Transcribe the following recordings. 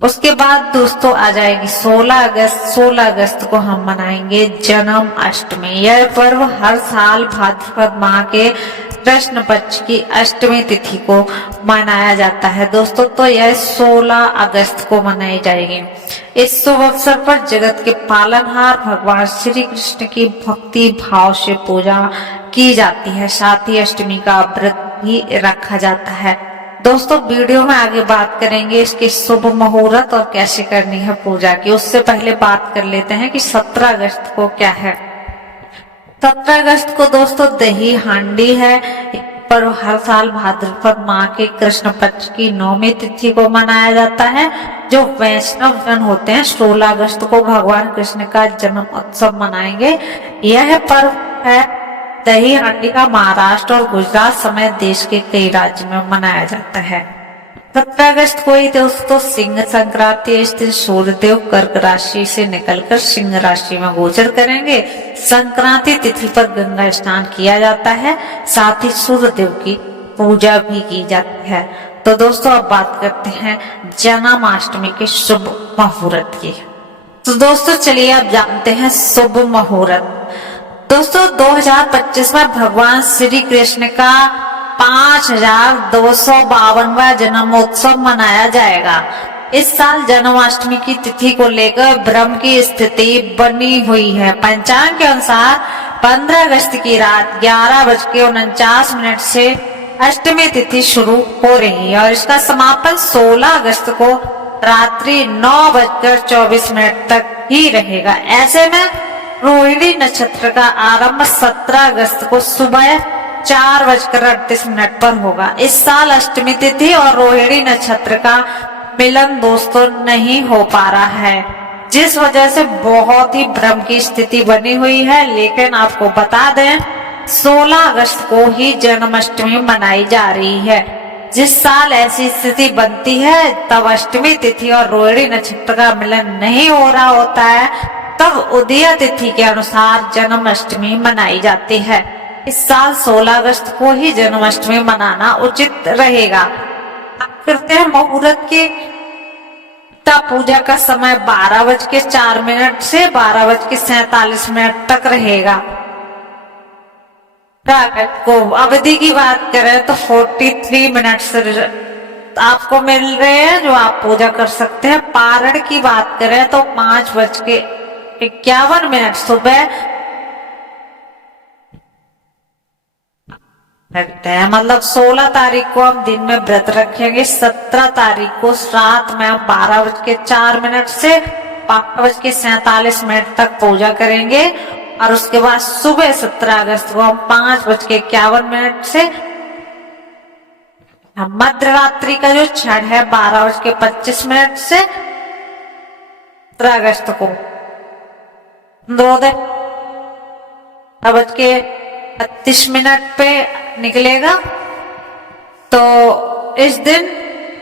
उसके बाद दोस्तों आ जाएगी 16 अगस्त। 16 अगस्त को हम मनाएंगे जन्माष्टमी। यह पर्व हर साल भाद्रपद माह के कृष्ण पक्ष की अष्टमी तिथि को मनाया जाता है दोस्तों। तो यह 16 अगस्त को मनाई जाएगी। इस शुभ अवसर पर जगत के पालनहार भगवान श्री कृष्ण की भक्ति भाव से पूजा की जाती है। साथ ही अष्टमी का व्रत भी रखा जाता है। दोस्तों वीडियो में आगे बात करेंगे इसके शुभ मुहूर्त और कैसे करनी है पूजा की। उससे पहले बात कर लेते हैं कि 17 अगस्त को क्या है। 17 अगस्त को दोस्तों दही हांडी है। पर हर साल भाद्रपद माह के कृष्ण पक्ष की 9वीं तिथि को मनाया जाता है। जो वैष्णव जन होते हैं 16 अगस्त को भगवान कृष्ण का जन्म उत्सव मनाएंगे। यह पर्व है दही हांडी का महाराष्ट्र और गुजरात समेत देश के कई राज्यों में मनाया जाता है। 17 अगस्त को ही दोस्तों सिंह संक्रांति। इस दिन सूर्यदेव कर्क राशि से निकलकर सिंह राशि में गोचर करेंगे। संक्रांति तिथि पर गंगा स्नान किया जाता है। साथ ही सूर्यदेव की पूजा भी की जाती है। तो दोस्तों अब बात करते हैं जन्माष्टमी के शुभ मुहूर्त की। तो दोस्तों चलिए अब जानते हैं शुभ मुहूर्त। दोस्तों 2025 में भगवान श्री कृष्ण का 5252वां जन्मोत्सव मनाया जाएगा। इस साल जन्माष्टमी की तिथि को लेकर भ्रम की स्थिति बनी हुई है। पंचांग के अनुसार 15 अगस्त की रात 11:49 से अष्टमी तिथि शुरू हो रही है और इसका समापन 16 अगस्त को रात्रि 9:24 तक ही रहेगा। ऐसे में रोहिणी नक्षत्र का आरंभ 17 अगस्त को सुबह 4:38 पर होगा। इस साल अष्टमी तिथि और रोहिणी नक्षत्र का मिलन दोस्तों नहीं हो पा रहा है, जिस वजह से बहुत ही भ्रम की स्थिति बनी हुई है। लेकिन आपको बता दें 16 अगस्त को ही जन्माष्टमी मनाई जा रही है। जिस साल ऐसी स्थिति बनती है तब अष्टमी तिथि और रोहिणी नक्षत्र का मिलन नहीं हो रहा होता है, तब उदय तिथि के अनुसार जन्माष्टमी मनाई जाती है। इस साल 16 अगस्त को ही जन्माष्टमी मनाना उचित रहेगा। अब करते हैं मुहूर्त की। पूजा का समय 12:04 से 12:47 तक रहेगा। प्राकट को अवधि की बात करें तो 43 मिनट आपको मिल रहे हैं जो आप पूजा कर सकते हैं। पारण की बात करें तो 5:51 सुबह रखते हैं। मतलब 16 तारीख को हम दिन में व्रत रखेंगे। 17 तारीख को रात में हम 12:04 से 12:47 तक पूजा करेंगे और उसके बाद सुबह 17 अगस्त को हम 5:51 से मध्य रात्रि का जो क्षण है 12:25 से 17 अगस्त को 2:32 पे निकलेगा। तो इस दिन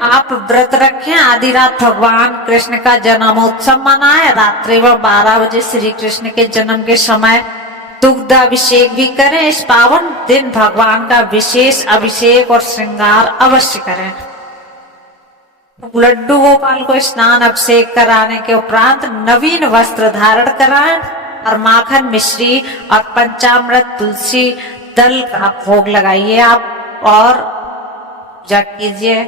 आप व्रत रखें। आधी रात भगवान कृष्ण का जन्मोत्सव मनाएं। रात्रि में 12 बजे श्री कृष्ण के जन्म के समय दुग्धाभिषेक भी करें। इस पावन दिन भगवान का विशेष अभिषेक और श्रृंगार अवश्य करें। लड्डू गोपाल को स्नान अभिषेक कराने के उपरांत नवीन वस्त्र धारण कराएं और माखन मिश्री और पंचामृत तुलसी दल का भोग लगाइए आप और पूजा कीजिए।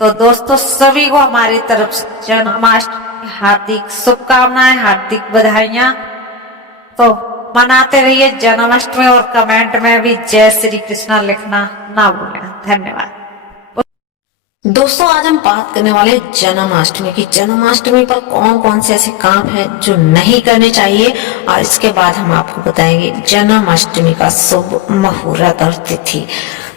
तो दोस्तों सभी को हमारी तरफ से जन्माष्टमी की हार्दिक शुभकामनाएं, हार्दिक बधाइयां। तो मनाते रहिए जन्माष्टमी और कमेंट में भी जय श्री कृष्णा लिखना ना भूलें। धन्यवाद। दोस्तों आज हम बात करने वाले जन्माष्टमी की। जन्माष्टमी पर कौन कौन से ऐसे काम हैं जो नहीं करने चाहिए और इसके बाद हम आपको बताएंगे जन्माष्टमी का शुभ मुहूर्त और तिथि।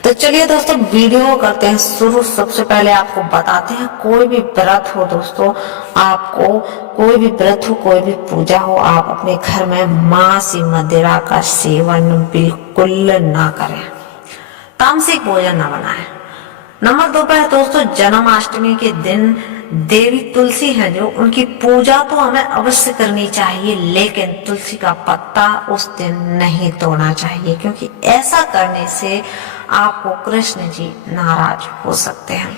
तो चलिए दोस्तों वीडियो करते हैं शुरू। सबसे पहले आपको बताते हैं कोई भी व्रत हो दोस्तों, आपको कोई भी व्रत हो, कोई भी पूजा हो, आप अपने घर में मांस मदिरा का सेवन बिल्कुल ना करें। तामसिक भोजन ना बनाएं। नंबर 2 पर दोस्तों जन्माष्टमी के दिन देवी तुलसी है जो उनकी पूजा तो हमें अवश्य करनी चाहिए, लेकिन तुलसी का पत्ता उस दिन नहीं तोड़ना चाहिए, क्योंकि ऐसा करने से आपको कृष्ण जी नाराज हो सकते हैं।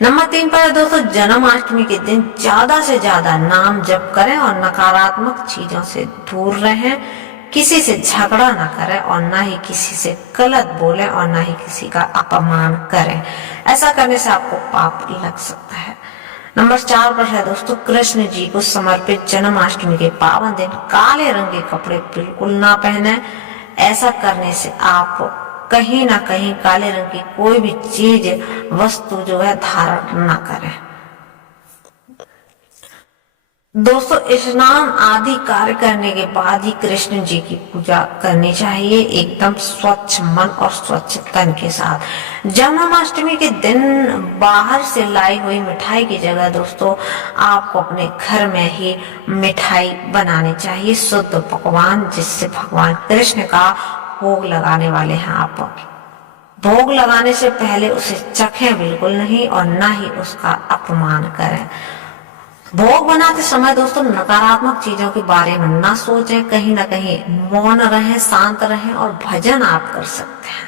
नंबर 3 पर है दोस्तों, जन्माष्टमी के दिन ज्यादा से ज्यादा नाम जप करें और नकारात्मक चीजों से दूर रहें। किसी से झगड़ा ना करें और ना ही किसी से गलत बोलें और ना ही किसी का अपमान करें। ऐसा करने से आपको पाप लग सकता है। नंबर 4 पर है दोस्तों, कृष्ण जी को समर्पित जन्माष्टमी के पावन दिन काले रंग के कपड़े बिल्कुल ना पहने। ऐसा करने से आप कहीं ना कहीं काले रंग की कोई भी चीज वस्तु जो है धारण ना करें। दोस्तों, स्नान आदि कार्य करने के बाद ही कृष्ण जी की पूजा करनी चाहिए, एकदम स्वच्छ मन और स्वच्छ तन के साथ। जन्माष्टमी के दिन बाहर से लाई हुई मिठाई की जगह दोस्तों आपको अपने घर में ही मिठाई बनानी चाहिए, शुद्ध पकवान, जिससे भगवान कृष्ण का भोग लगाने वाले हैं आप। भोग लगाने से पहले उसे चखें बिल्कुल नहीं और ना ही उसका अपमान करें। भोग बनाते समय दोस्तों नकारात्मक चीजों के बारे में ना सोचें, कहीं ना कहीं मौन रहें, शांत रहें और भजन आप कर सकते हैं।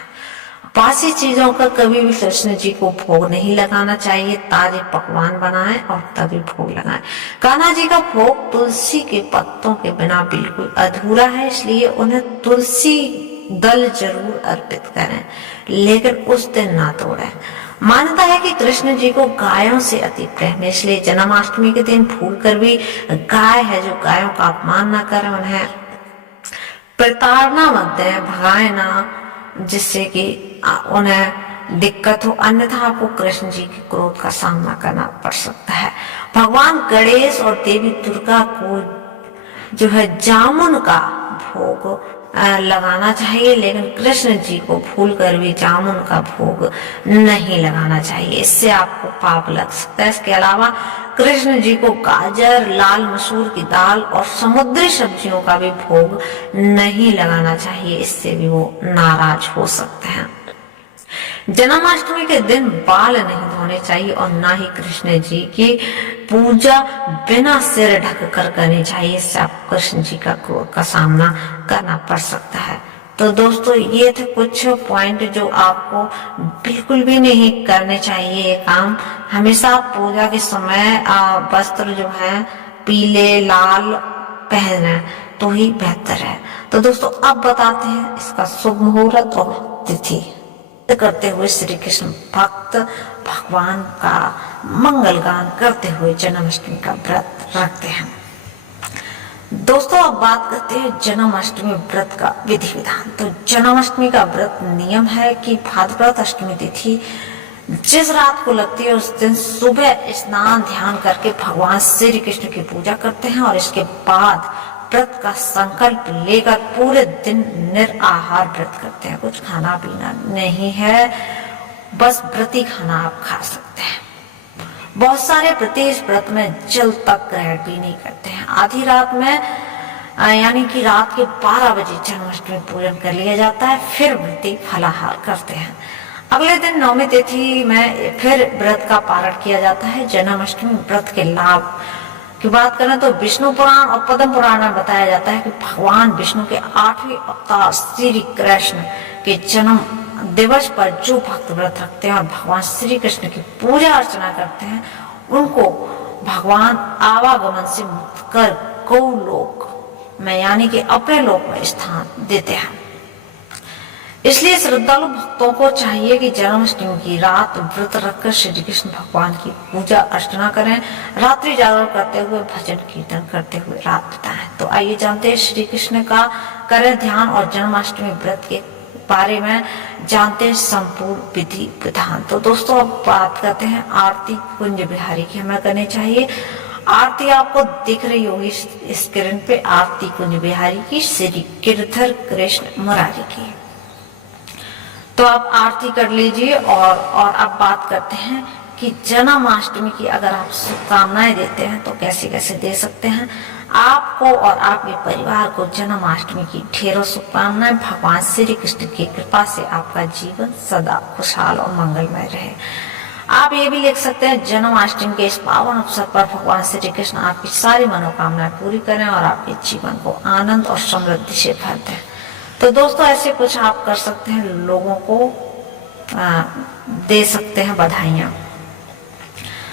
बासी चीजों का कभी भी कृष्ण जी को भोग नहीं लगाना चाहिए। ताजे पकवान बनाएं और तभी भोग लगाएं। कान्हा जी का भोग तुलसी के पत्तों के बिना बिल्कुल अधूरा है, इसलिए उन्हें तुलसी दल जरूर अर्पित करें, लेकिन उस दिन ना तोड़ें। मान्यता है कि कृष्ण जी को गायों से अति प्रेम है, इसलिए जन्माष्टमी के दिन भूल कर भी गाय है जो गायों का अपमान ना करें, उन्हें प्रताड़ना मत दें, भगाए ना, जिससे कि उन्हें दिक्कत हो, अन्यथा आपको कृष्ण जी के क्रोध का सामना करना पड़ सकता है। भगवान गणेश और देवी दुर्गा को जो है जामुन का भोग लगाना चाहिए, लेकिन कृष्ण जी को भूल कर भी जामुन का भोग नहीं लगाना चाहिए, इससे आपको पाप लग सकता है। इसके अलावा कृष्ण जी को गाजर, लाल मसूर की दाल और समुद्री सब्जियों का भी भोग नहीं लगाना चाहिए, इससे भी वो नाराज हो सकते हैं। जन्माष्टमी के दिन बाल नहीं धोने चाहिए और ना ही कृष्ण जी की पूजा बिना सिर ढक कर करनी चाहिए, इससे आप कृष्ण जी का क्रोध का सामना करना पड़ सकता है। तो दोस्तों ये थे कुछ पॉइंट जो आपको बिल्कुल भी नहीं करने चाहिए। ये काम हमेशा पूजा के समय वस्त्र जो है पीले लाल पहने तो ही बेहतर है। तो दोस्तों अब बताते हैं इसका शुभ मुहूर्त और तिथि। करते हुए श्री कृष्ण भक्त भगवान का मंगल गान करते हुए जन्माष्टमी का व्रत रखते हैं। दोस्तों अब बात करते हैं जन्माष्टमी व्रत का विधि विधान। तो जन्माष्टमी का व्रत नियम है कि भाद्रपद अष्टमी तिथि जिस रात को लगती है उस दिन सुबह स्नान ध्यान करके भगवान श्री कृष्ण की पूजा करते हैं और इसके बाद व्रत का संकल्प लेकर पूरे दिन निराहार व्रत करते हैं। कुछ खाना पीना नहीं है, बस व्रती खाना आप खा सकते हैं। बहुत सारे व्रती इस व्रत में जल तक ग्रहण भी नहीं करते हैं। आधी रात में यानी कि रात के 12 बजे जन्माष्टमी पूजन कर लिया जाता है, फिर व्रती फलाहार करते हैं। अगले दिन नवमी तिथि में फिर व्रत का पारण किया जाता है। जन्माष्टमी व्रत के लाभ की बात करें तो विष्णु पुराण और पद्म पुराण में बताया जाता है कि भगवान विष्णु के 8वें अवतार श्री कृष्ण के जन्म दिवस पर जो भक्त व्रत रखते हैं और भगवान श्री कृष्ण की पूजा अर्चना करते हैं, उनको भगवान आवागमन से मुक्त कर गौलोक में यानी कि अपने लोक में स्थान देते हैं। इसलिए श्रद्धालु भक्तों को चाहिए कि जन्माष्टमी की रात व्रत रखकर श्री कृष्ण भगवान की पूजा अर्चना करें, रात्रि जागरण करते हुए भजन कीर्तन करते हुए रात बिताएं। तो आइए जानते हैं श्री कृष्ण का करें ध्यान और जन्माष्टमी व्रत के बारे में जानते हैं संपूर्ण विधि विधान। तो दोस्तों अब बात करते हैं आरती कुंज बिहारी की हमें करनी चाहिए। आरती आपको दिख रही होगी स्क्रीन पे, आरती कुंज बिहारी की श्री गिरधर कृष्ण मुरारी की। तो आप आरती कर लीजिए और अब बात करते हैं कि जन्माष्टमी की अगर आप शुभकामनाएं देते हैं तो कैसे कैसे दे सकते हैं। आपको और आपके परिवार को जन्माष्टमी की ढेरों शुभकामनाएं। भगवान श्री कृष्ण की कृपा से आपका जीवन सदा खुशहाल और मंगलमय रहे। आप ये भी लिख सकते हैं जन्माष्टमी के इस पावन अवसर पर भगवान श्री कृष्ण आपकी सारी मनोकामनाएं पूरी करें और आपके जीवन को आनंद और समृद्धि से भर दें। तो दोस्तों ऐसे कुछ आप कर सकते हैं, लोगों को दे सकते हैं बधाइयाँ।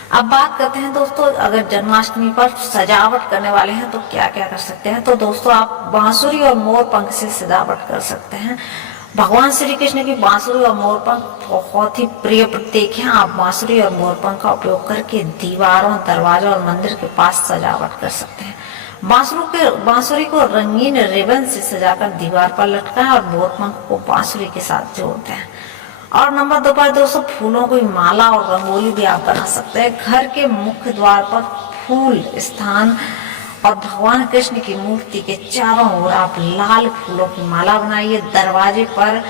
अब बात करते हैं दोस्तों, अगर जन्माष्टमी पर सजावट करने वाले हैं तो क्या क्या कर सकते हैं। तो दोस्तों आप बांसुरी और मोर पंख से सजावट कर सकते हैं। भगवान श्री कृष्ण की बांसुरी और मोरपंख बहुत ही प्रिय प्रतीक हैं। आप बांसुरी और मोरपंख का उपयोग करके दीवारों, दरवाजों और मंदिर के पास सजावट कर सकते हैं। बांसुरी को रंगीन रिबन से सजाकर दीवार पर लटकाएं और मोरपंख को बांसुरी के साथ जोड़ दें। और नंबर 2 पर दोस्तों फूलों की माला और रंगोली भी आप बना सकते हैं। घर के मुख्य द्वार पर फूल स्थान और भगवान कृष्ण की मूर्ति के चारों ओर आप लाल फूलों की माला बनाइए। दरवाजे पर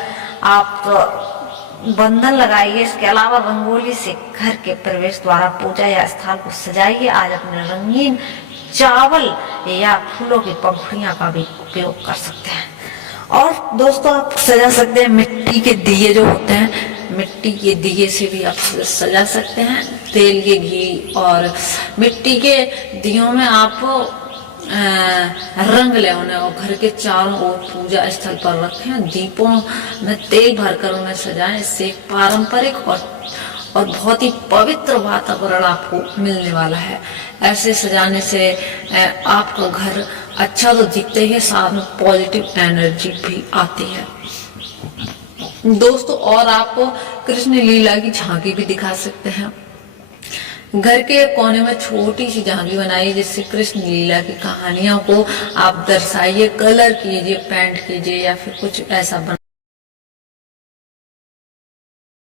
आप बंधन लगाइए। इसके अलावा रंगोली से घर के प्रवेश द्वार, पूजा या स्थान को सजाइए। आज अपने रंगीन चावल या फूलों की पंखुड़ियां का भी उपयोग कर सकते हैं। और दोस्तों आप सजा सकते हैं मिट्टी के दिए जो होते हैं, मिट्टी के दिए से भी आप सजा सकते हैं। तेल के घी और मिट्टी के दियों में आप रंग ले उन्हें और घर के चारों ओर पूजा स्थल पर रखें। दीपों में तेल भरकर उन्हें सजाएं। इससे एक पारंपरिक और बहुत ही पवित्र वातावरण आपको मिलने वाला है। ऐसे सजाने से आपका घर अच्छा तो दिखते ही साथ में पॉजिटिव एनर्जी भी आती है दोस्तों। और आपको कृष्ण लीला की झांकी भी दिखा सकते हैं। घर के कोने में छोटी सी झांकी बनाइए जिससे कृष्ण लीला की कहानियों को आप दर्शाइए। कलर कीजिए, पेंट कीजिए या फिर कुछ ऐसा